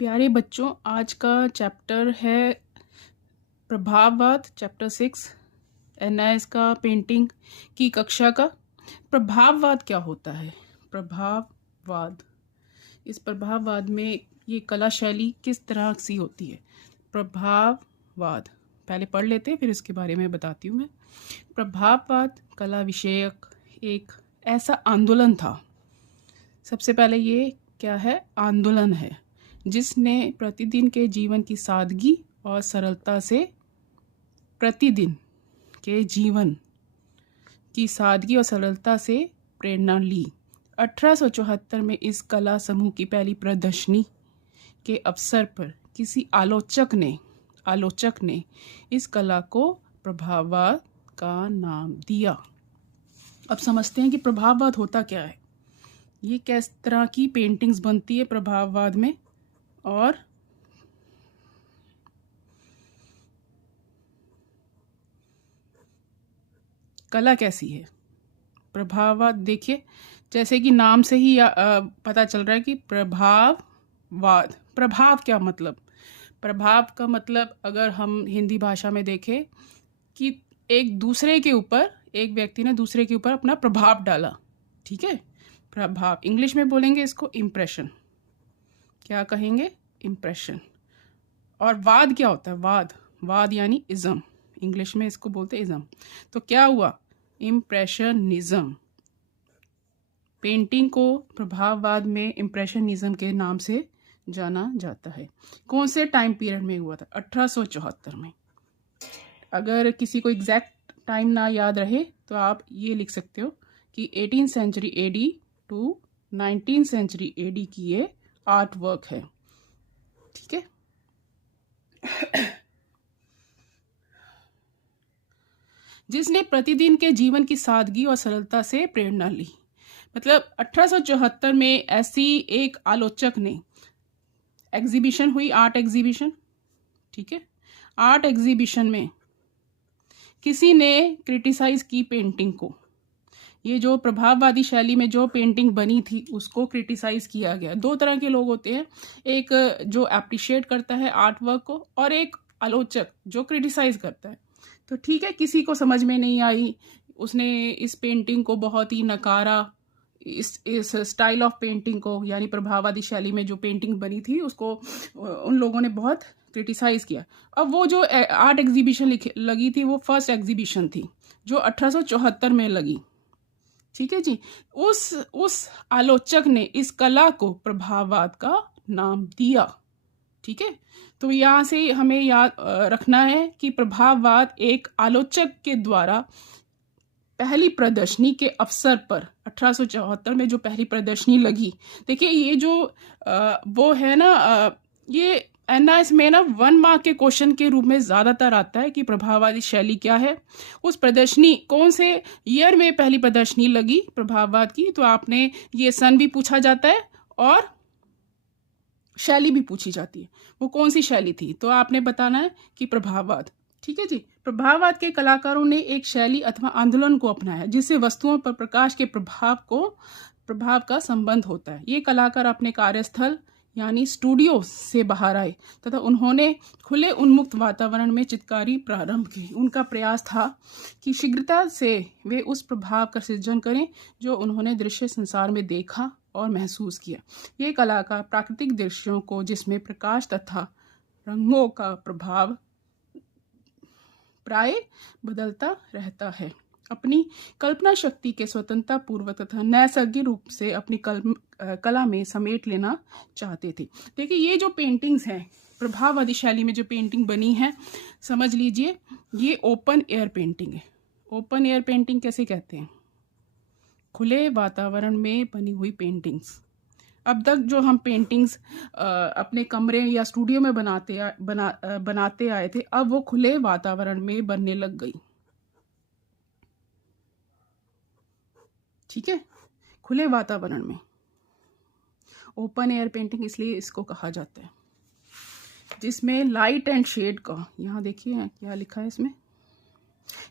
प्यारे बच्चों, आज का चैप्टर है प्रभाववाद, चैप्टर 6 एनआईएस का पेंटिंग की कक्षा का। प्रभाववाद क्या होता है? प्रभाववाद, इस प्रभाववाद में ये कला शैली किस तरह सी होती है? प्रभाववाद पहले पढ़ लेते हैं, फिर इसके बारे में बताती हूँ मैं। प्रभाववाद कला विषयक एक ऐसा आंदोलन था। सबसे पहले ये क्या है? आंदोलन है जिसने प्रतिदिन के जीवन की सादगी और सरलता से प्रतिदिन के जीवन की सादगी और सरलता से प्रेरणा ली। 1874 में इस कला समूह की पहली प्रदर्शनी के अवसर पर किसी आलोचक ने इस कला को प्रभाववाद का नाम दिया। अब समझते हैं कि प्रभाववाद होता क्या है, ये किस तरह की पेंटिंग्स बनती है प्रभाववाद में, और कला कैसी है। प्रभाववाद देखिए, जैसे कि नाम से ही पता चल रहा है कि प्रभाववाद। प्रभाव क्या मतलब? प्रभाव का मतलब अगर हम हिंदी भाषा में देखें कि एक दूसरे के ऊपर, एक व्यक्ति ने दूसरे के ऊपर अपना प्रभाव डाला, ठीक है। प्रभाव, इंग्लिश में बोलेंगे इसको इम्प्रेशन। क्या कहेंगे? इम्प्रेशन। और वाद क्या होता है? वाद यानी इज्म, इंग्लिश में इसको बोलते हैं इज्म। तो क्या हुआ? इम्प्रेशनिज्म। पेंटिंग को प्रभाववाद में इम्प्रेशनिज्म के नाम से जाना जाता है। कौन से टाइम पीरियड में हुआ था? 1874 में। अगर किसी को एग्जैक्ट टाइम ना याद रहे तो आप ये लिख सकते हो कि 18th century AD to 19th century AD की ये आर्ट वर्क है, ठीक है। जिसने प्रतिदिन के जीवन की सादगी और सरलता से प्रेरणा ली। मतलब 1874 में ऐसी एक आलोचक ने, एग्जीबिशन हुई, आर्ट एग्जीबिशन, ठीक है। आर्ट एग्जीबिशन में किसी ने क्रिटिसाइज की पेंटिंग को। ये जो प्रभाववादी शैली में जो पेंटिंग बनी थी उसको क्रिटिसाइज किया गया। दो तरह के लोग होते हैं, एक जो अप्रिशिएट करता है आर्ट वर्क को, और एक आलोचक जो क्रिटिसाइज करता है। तो ठीक है, किसी को समझ में नहीं आई, उसने इस पेंटिंग को बहुत ही नकारा, इस स्टाइल ऑफ पेंटिंग को, यानी प्रभाववादी शैली में जो पेंटिंग बनी थी उसको उन लोगों ने बहुत क्रिटिसाइज किया। अब वो जो आर्ट एग्जीबिशन लगी थी वो फर्स्ट एग्जीबिशन थी जो 1874 में लगी, ठीक है जी। उस आलोचक ने इस कला को प्रभाववाद का नाम दिया, ठीक है। तो यहाँ से हमें याद रखना है कि प्रभाववाद एक आलोचक के द्वारा पहली प्रदर्शनी के अवसर पर 1874 में जो पहली प्रदर्शनी लगी। देखिए ये जो वो है ना, ये एनआईएस में ना 1 मार्क के क्वेश्चन के रूप में ज़्यादातर आता है कि प्रभाववादी शैली क्या है। उस प्रदर्शनी कौन से ईयर में पहली प्रदर्शनी लगी प्रभाववाद की, तो आपने ये सन भी पूछा जाता है और शैली भी पूछी जाती है। वो कौन सी शैली थी, तो आपने बताना है कि प्रभाववाद, ठीक है जी। प्रभाववाद के कलाकारों ने एक शैली अथवा आंदोलन को अपनाया जिससे वस्तुओं पर प्रकाश के प्रभाव का संबंध होता है। ये कलाकार अपने कार्यस्थल यानी स्टूडियो से बाहर आए तथा उन्होंने खुले उन्मुक्त वातावरण में चित्रकारी प्रारंभ की। उनका प्रयास था कि शीघ्रता से वे उस प्रभाव का सृजन करें जो उन्होंने दृश्य संसार में देखा और महसूस किया। ये कलाकार प्राकृतिक दृश्यों को, जिसमें प्रकाश तथा रंगों का प्रभाव प्राय बदलता रहता है, अपनी कल्पना शक्ति के स्वतंत्रता पूर्वक तथा नैसर्गिक रूप से अपनी कला में समेट लेना चाहते थे। देखिए ये जो पेंटिंग्स हैं प्रभाववादी शैली में जो पेंटिंग बनी है, समझ लीजिए ये ओपन एयर पेंटिंग है। ओपन एयर पेंटिंग कैसे कहते हैं? खुले वातावरण में बनी हुई पेंटिंग्स। अब तक जो हम पेंटिंग्स अपने कमरे या स्टूडियो में बनाते आए थे, अब वो खुले वातावरण में बनने लग गई, ठीक है। खुले वातावरण में ओपन एयर पेंटिंग इसलिए इसको कहा जाता है, जिसमें लाइट एंड शेड का, यहाँ देखिए क्या लिखा है इसमें,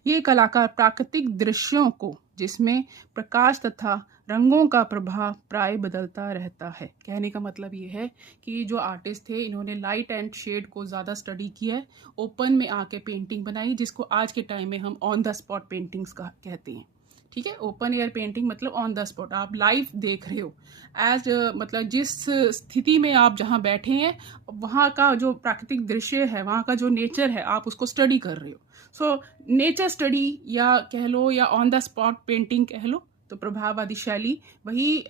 ये कलाकार प्राकृतिक दृश्यों को, जिसमें प्रकाश तथा रंगों का प्रभाव प्राय बदलता रहता है। कहने का मतलब ये है कि जो आर्टिस्ट थे इन्होंने लाइट एंड शेड को ज़्यादा स्टडी किया है, ओपन में आके पेंटिंग बनाई, जिसको आज के टाइम में हम ऑन द स्पॉट पेंटिंग्स का कहते हैं। ठीक है, ओपन एयर पेंटिंग मतलब ऑन द स्पॉट, आप लाइव देख रहे हो एज मतलब जिस स्थिति में आप जहाँ बैठे हैं वहाँ का जो प्राकृतिक दृश्य है, वहाँ का जो नेचर है, आप उसको स्टडी कर रहे हो। सो नेचर स्टडी या कह लो या ऑन द स्पॉट पेंटिंग कह लो, तो प्रभाववादी शैली वही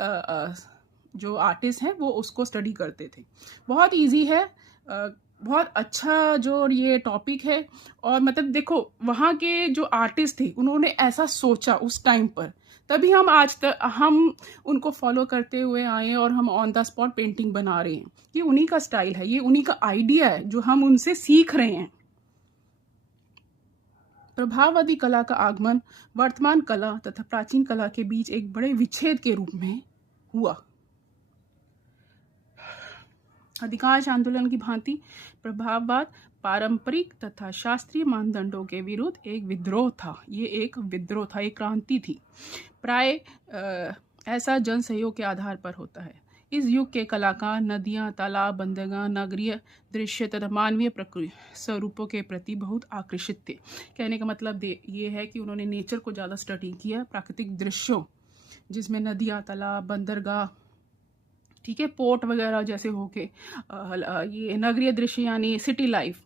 जो आर्टिस्ट हैं वो उसको स्टडी करते थे। बहुत इजी है, बहुत अच्छा जो ये टॉपिक है। और मतलब देखो वहाँ के जो आर्टिस्ट थे उन्होंने ऐसा सोचा उस टाइम पर, तभी हम आज तक हम उनको फॉलो करते हुए आए और हम ऑन द स्पॉट पेंटिंग बना रहे हैं। ये उन्हीं का स्टाइल है, ये उन्हीं का आइडिया है जो हम उनसे सीख रहे हैं। प्रभाववादी कला का आगमन वर्तमान कला तथा प्राचीन कला के बीच एक बड़े विच्छेद के रूप में हुआ। अधिकांश आंदोलन की भांति प्रभाववाद पारंपरिक तथा शास्त्रीय मानदंडों के विरुद्ध एक विद्रोह था। ये एक विद्रोह था, एक क्रांति थी। प्राय ऐसा जन सहयोग के आधार पर होता है। इस युग के कलाकार नदियाँ, तालाब, बंदरगाह, नगरीय दृश्य तथा मानवीय प्रकृति स्वरूपों के प्रति बहुत आकर्षित थे। कहने का मतलब ये है कि उन्होंने नेचर को ज़्यादा स्टडी किया, प्राकृतिक दृश्यों जिसमें नदियाँ, तालाब, बंदरगाह, ठीक है, पोर्ट वगैरह जैसे हो के, ये नगरीय दृश्य यानी सिटी लाइफ,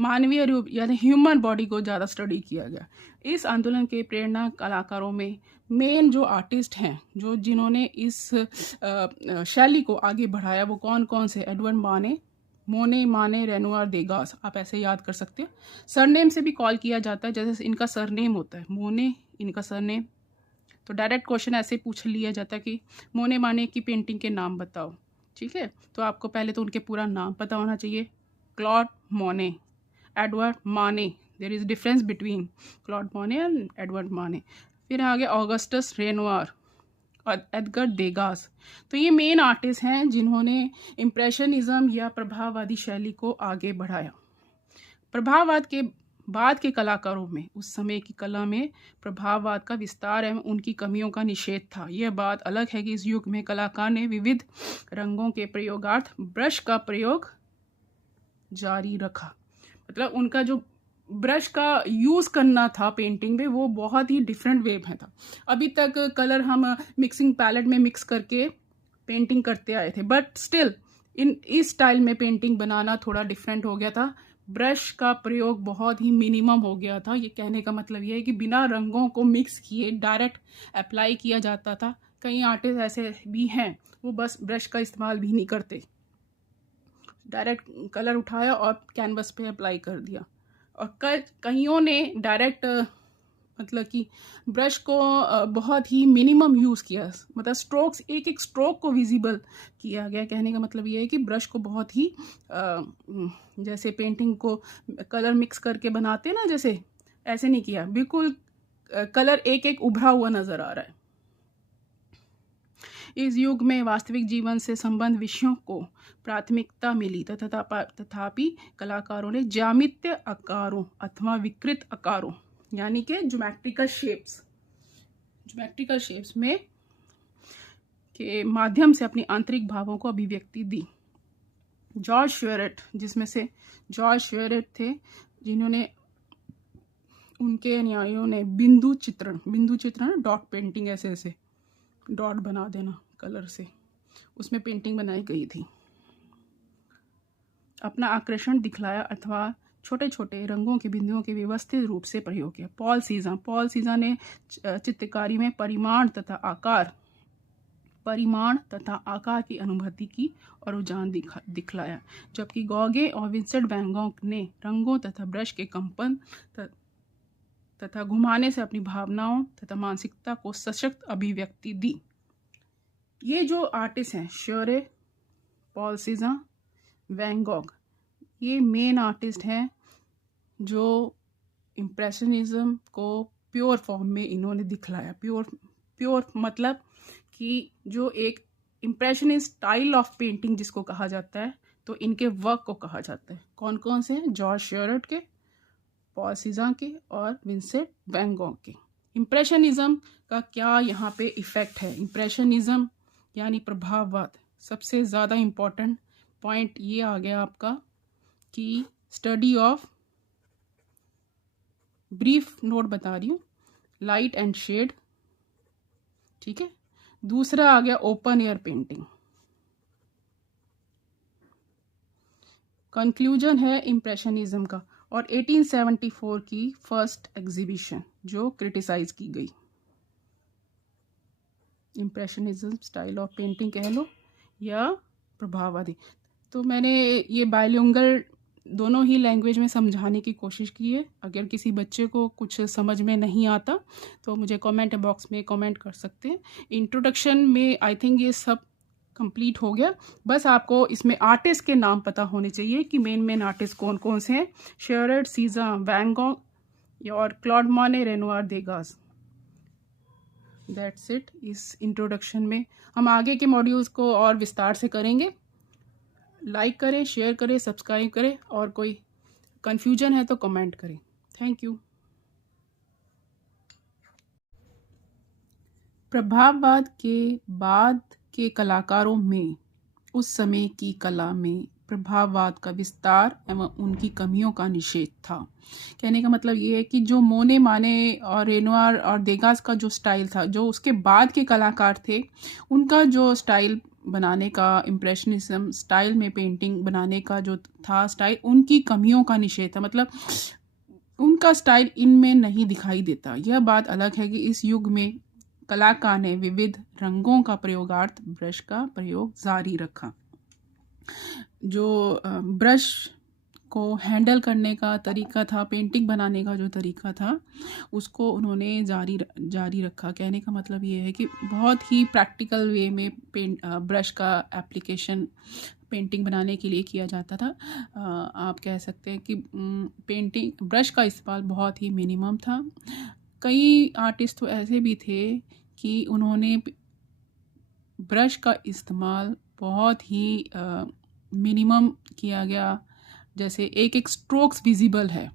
मानवीय रूप यानी ह्यूमन बॉडी को ज़्यादा स्टडी किया गया। इस आंदोलन के प्रेरणा कलाकारों में मेन जो आर्टिस्ट हैं, जो जिन्होंने इस शैली को आगे बढ़ाया, वो कौन कौन से? एडवर्ड मोने, माने, रेनोयर, देगास, आप ऐसे याद कर सकते हो। सरनेम से भी कॉल किया जाता है, जैसे इनका सरनेम होता है मोने, इनका सरनेम। तो डायरेक्ट क्वेश्चन ऐसे पूछ लिया जाता है कि मोने माने की पेंटिंग के नाम बताओ। ठीक है, तो आपको पहले तो उनके पूरा नाम पता होना चाहिए। Claude Monet, Edouard Manet, there is difference between Claude Monet and Edouard Manet. फिर आगे ऑगस्टस रेनोयर और एडगर देगास। तो ये मेन आर्टिस्ट हैं जिन्होंने इम्प्रेशनिज्म या प्रभाववादी शैली को आगे बढ़ाया। प्रभाववाद के बाद के कलाकारों में उस समय की कला में प्रभाववाद का विस्तार एवं उनकी कमियों का निषेध था। यह बात अलग है कि इस युग में कलाकार ने विविध रंगों के प्रयोगार्थ ब्रश का प्रयोग जारी रखा। मतलब उनका जो ब्रश का यूज़ करना था पेंटिंग में वो बहुत ही डिफरेंट वे में था। अभी तक कलर हम मिक्सिंग पैलेट में मिक्स करके पेंटिंग करते आए थे, बट स्टिल इस स्टाइल में पेंटिंग बनाना थोड़ा डिफरेंट हो गया था। ब्रश का प्रयोग बहुत ही मिनिमम हो गया था। ये कहने का मतलब ये है कि बिना रंगों को मिक्स किए डायरेक्ट अप्लाई किया जाता था। कई आर्टिस्ट ऐसे भी हैं वो बस ब्रश का इस्तेमाल भी नहीं करते, डायरेक्ट कलर उठाया और कैनवस पे अप्लाई कर दिया। और कईयों ने डायरेक्ट मतलब कि ब्रश को बहुत ही मिनिमम यूज़ किया, मतलब स्ट्रोक्स, एक एक स्ट्रोक को विजिबल किया गया। कहने का मतलब ये है कि ब्रश को बहुत ही जैसे पेंटिंग को कलर मिक्स करके बनाते ना, जैसे ऐसे नहीं किया, बिल्कुल कलर एक एक उभरा हुआ नज़र आ रहा है। इस युग में वास्तविक जीवन से संबंध विषयों को प्राथमिकता मिली तथापि कलाकारों ने ज्यामितीय आकारों अथवा विकृत आकारों यानी कि ज्योमेट्रिकल शेप्स में के माध्यम से अपनी आंतरिक भावों को अभिव्यक्ति दी। जॉर्ज श्यूरेट, जिसमें से जॉर्ज श्यूरेट थे जिन्होंने, उनके अनुयायियों ने बिंदु चित्रण डॉट पेंटिंग, ऐसे डॉट बना देना कलर से, उसमें पेंटिंग बनाई गई थी, अपना आकर्षण दिखलाया अथवा छोटे छोटे रंगों के बिंदुओं के व्यवस्थित रूप से प्रयोग किया। पॉल सीज़ा ने चित्रकारी में परिमाण तथा आकार की अनुभूति की और रुझान दिखलाया, जबकि गॉगे और विंसेंट वैन गॉग ने रंगों तथा ब्रश के कंपन तथा घुमाने से अपनी भावनाओं तथा मानसिकता को सशक्त अभिव्यक्ति दी। ये जो आर्टिस्ट हैं, श्योरे, पॉल सीज़ा, वैन गॉग, ये मेन आर्टिस्ट हैं जो इम्प्रेशनिज्म को प्योर फॉर्म में इन्होंने दिखलाया। प्योर मतलब कि जो एक इम्प्रेशनिस्ट स्टाइल ऑफ पेंटिंग जिसको कहा जाता है, तो इनके वर्क को कहा जाता है। कौन कौन से हैं? जॉर्ज श्यूरेट के, पॉल सीज़ा के और विंसेंट वैन गॉग के। इम्प्रेशनिज्म का क्या यहाँ पे इफ़ेक्ट है? इम्प्रेशनिज्म यानी प्रभाववाद, सबसे ज़्यादा इम्पॉर्टेंट पॉइंट ये आ गया आपका कि स्टडी ऑफ, ब्रीफ नोट बता रही हूँ, लाइट एंड शेड, ठीक है। दूसरा आ गया ओपन एयर पेंटिंग। कंक्लूजन है इम्प्रेशनिज्म का, और 1874 की फर्स्ट एग्जीबिशन जो क्रिटिसाइज की गई। इम्प्रेशनिज्म स्टाइल ऑफ पेंटिंग कह लो या प्रभाववादी। तो मैंने ये बायलिंगुअल दोनों ही लैंग्वेज में समझाने की कोशिश की है। अगर किसी बच्चे को कुछ समझ में नहीं आता तो मुझे कमेंट बॉक्स में कमेंट कर सकते हैं। इंट्रोडक्शन में आई थिंक ये सब कंप्लीट हो गया। बस आपको इसमें आर्टिस्ट के नाम पता होने चाहिए कि मेन आर्टिस्ट कौन कौन से हैं। शेरर, सीजा, वैन गॉग और Claude Monet, Renoir, Degas. That's it. इस इंट्रोडक्शन में हम आगे के मॉड्यूल्स को और विस्तार से करेंगे। लाइक करें, शेयर करें, सब्सक्राइब करें, और कोई कन्फ्यूजन है तो कमेंट करें। Thank you. प्रभाववाद के बाद के कलाकारों में उस समय की कला में प्रभाववाद का विस्तार एवं उनकी कमियों का निषेध था। कहने का मतलब ये है कि जो मोने, माने और रेनोयर और देगास का जो स्टाइल था, जो उसके बाद के कलाकार थे, उनका जो स्टाइल बनाने का, इम्प्रेशनिज्म स्टाइल में पेंटिंग बनाने का जो था स्टाइल, उनकी कमियों का निषेध था। मतलब उनका स्टाइल इनमें नहीं दिखाई देता। यह बात अलग है कि इस युग में कलाकार ने विविध रंगों का प्रयोगार्थ ब्रश का प्रयोग जारी रखा। जो ब्रश को हैंडल करने का तरीका था, पेंटिंग बनाने का जो तरीका था, उसको उन्होंने जारी रखा। कहने का मतलब ये है कि बहुत ही प्रैक्टिकल वे में ब्रश का एप्लीकेशन पेंटिंग बनाने के लिए किया जाता था। आप कह सकते हैं कि पेंटिंग ब्रश का इस्तेमाल बहुत ही मिनिमम था। कई आर्टिस्ट तो ऐसे भी थे कि उन्होंने ब्रश का इस्तेमाल बहुत ही मिनिमम किया गया। जैसे एक एक स्ट्रोक्स विजिबल है,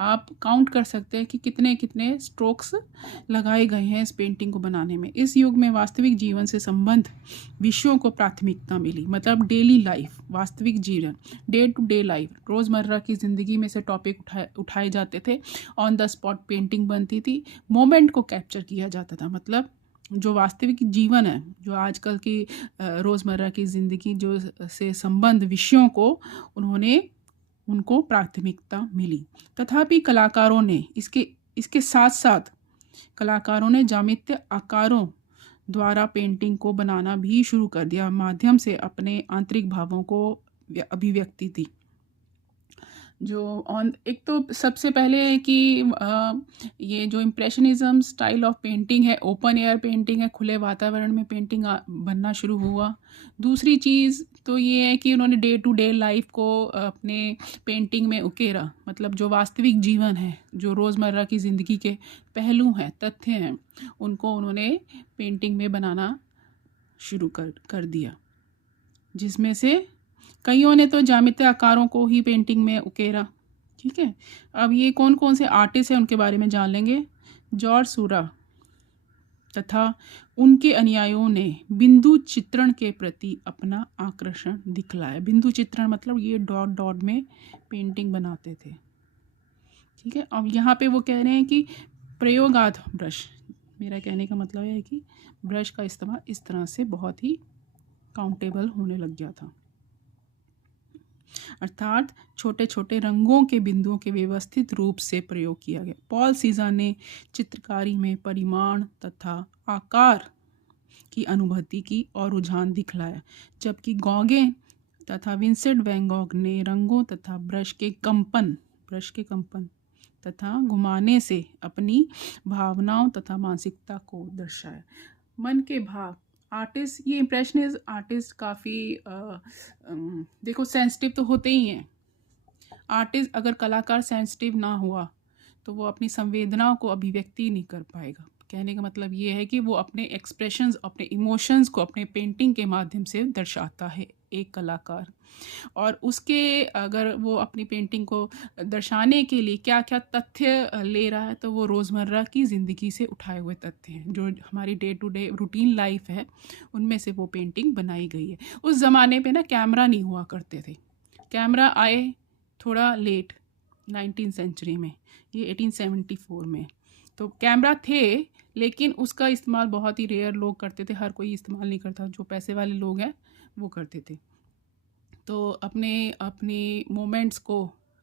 आप काउंट कर सकते हैं कि कितने कितने स्ट्रोक्स लगाए गए हैं इस पेंटिंग को बनाने में। इस युग में वास्तविक जीवन से संबंध विषयों को प्राथमिकता मिली। मतलब डेली लाइफ, वास्तविक जीवन, डे टू डे लाइफ, रोज़मर्रा की ज़िंदगी में से टॉपिक उठाए जाते थे। ऑन द स्पॉट पेंटिंग बनती थी, मोमेंट को कैप्चर किया जाता था। मतलब जो वास्तविक जीवन है, जो आजकल की रोज़मर्रा की ज़िंदगी जो से संबंध विषयों को उनको प्राथमिकता मिली। तथापि कलाकारों ने इसके साथ साथ कलाकारों ने ज्यामितीय आकारों द्वारा पेंटिंग को बनाना भी शुरू कर दिया, माध्यम से अपने आंतरिक भावों को अभिव्यक्ति दी। एक तो सबसे पहले है कि ये जो इम्प्रेशनिज्म स्टाइल ऑफ पेंटिंग है, ओपन एयर पेंटिंग है, खुले वातावरण में पेंटिंग बनना शुरू हुआ। दूसरी चीज़ तो ये है कि उन्होंने डे टू डे लाइफ को अपने पेंटिंग में उकेरा। मतलब जो वास्तविक जीवन है, जो रोज़मर्रा की ज़िंदगी के पहलू हैं, तथ्य हैं, उनको उन्होंने पेंटिंग में बनाना शुरू कर दिया। जिसमें से कईयों ने तो ज्यामितीय आकारों को ही पेंटिंग में उकेरा। ठीक है, अब ये कौन कौन से आर्टिस्ट हैं उनके बारे में जान लेंगे। जॉर्ज सूरा तथा उनके अनुयायियों ने बिंदु चित्रण के प्रति अपना आकर्षण दिखलाया। बिंदु चित्रण मतलब ये डॉट डॉट में पेंटिंग बनाते थे। ठीक है, अब यहाँ पे वो कह रहे हैं कि प्रयोगार्थ ब्रश, मेरा कहने का मतलब है कि ब्रश का इस्तेमाल इस तरह से बहुत ही काउंटेबल होने लग गया था। अर्थात छोटे छोटे रंगों के बिंदुओं के व्यवस्थित रूप से प्रयोग किया गया। पॉल सीज़ा ने चित्रकारी में परिमाण तथा आकार की अनुभूति की और रुझान दिखलाया, जबकि गॉगे तथा विंसेंट वैन गॉग ने रंगों तथा ब्रश के कंपन तथा घुमाने से अपनी भावनाओं तथा मानसिकता को दर्शाया। मन के भाव आर्टिस्ट, ये इम्प्रेशनिस्ट आर्टिस्ट काफ़ी देखो सेंसिटिव तो होते ही हैं। आर्टिस्ट, अगर कलाकार सेंसिटिव ना हुआ तो वो अपनी संवेदनाओं को अभिव्यक्ति नहीं कर पाएगा। कहने का मतलब ये है कि वो अपने एक्सप्रेशंस, अपने इमोशंस को अपने पेंटिंग के माध्यम से दर्शाता है एक कलाकार। और उसके अगर वो अपनी पेंटिंग को दर्शाने के लिए क्या क्या तथ्य ले रहा है, तो वो रोज़मर्रा की ज़िंदगी से उठाए हुए तथ्य हैं जो हमारी day to day routine life है, उनमें से वो पेंटिंग बनाई गई है। उस ज़माने पे ना कैमरा नहीं हुआ करते थे, कैमरा आए थोड़ा लेट 19th सेंचुरी में, ये 1874 में। तो कैमरा थे लेकिन उसका इस्तेमाल बहुत ही रेयर लोग करते थे, हर कोई इस्तेमाल नहीं करता, जो पैसे वाले लोग हैं वो करते थे। तो अपने अपने मोमेंट्स को,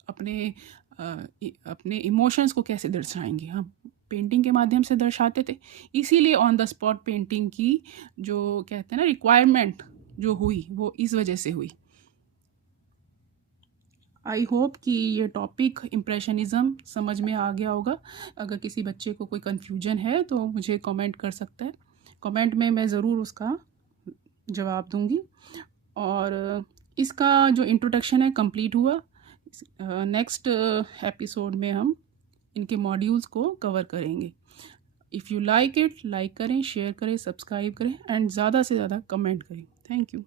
अपने अपने इमोशंस को कैसे दर्शाएंगे, हम पेंटिंग के माध्यम से दर्शाते थे। इसीलिए ऑन द स्पॉट पेंटिंग की जो कहते हैं ना रिक्वायरमेंट जो हुई, वो इस वजह से हुई। आई होप कि ये टॉपिक इम्प्रेशनिज़म समझ में आ गया होगा। अगर किसी बच्चे को कोई कन्फ्यूजन है तो मुझे कमेंट कर सकता है, कमेंट में मैं ज़रूर उसका जवाब दूंगी। और इसका जो इंट्रोडक्शन है कंप्लीट हुआ। नेक्स्ट एपिसोड में हम इनके मॉड्यूल्स को कवर करेंगे। If you like it, like करें, शेयर करें, सब्सक्राइब करें एंड ज़्यादा से ज़्यादा कमेंट करें। Thank you.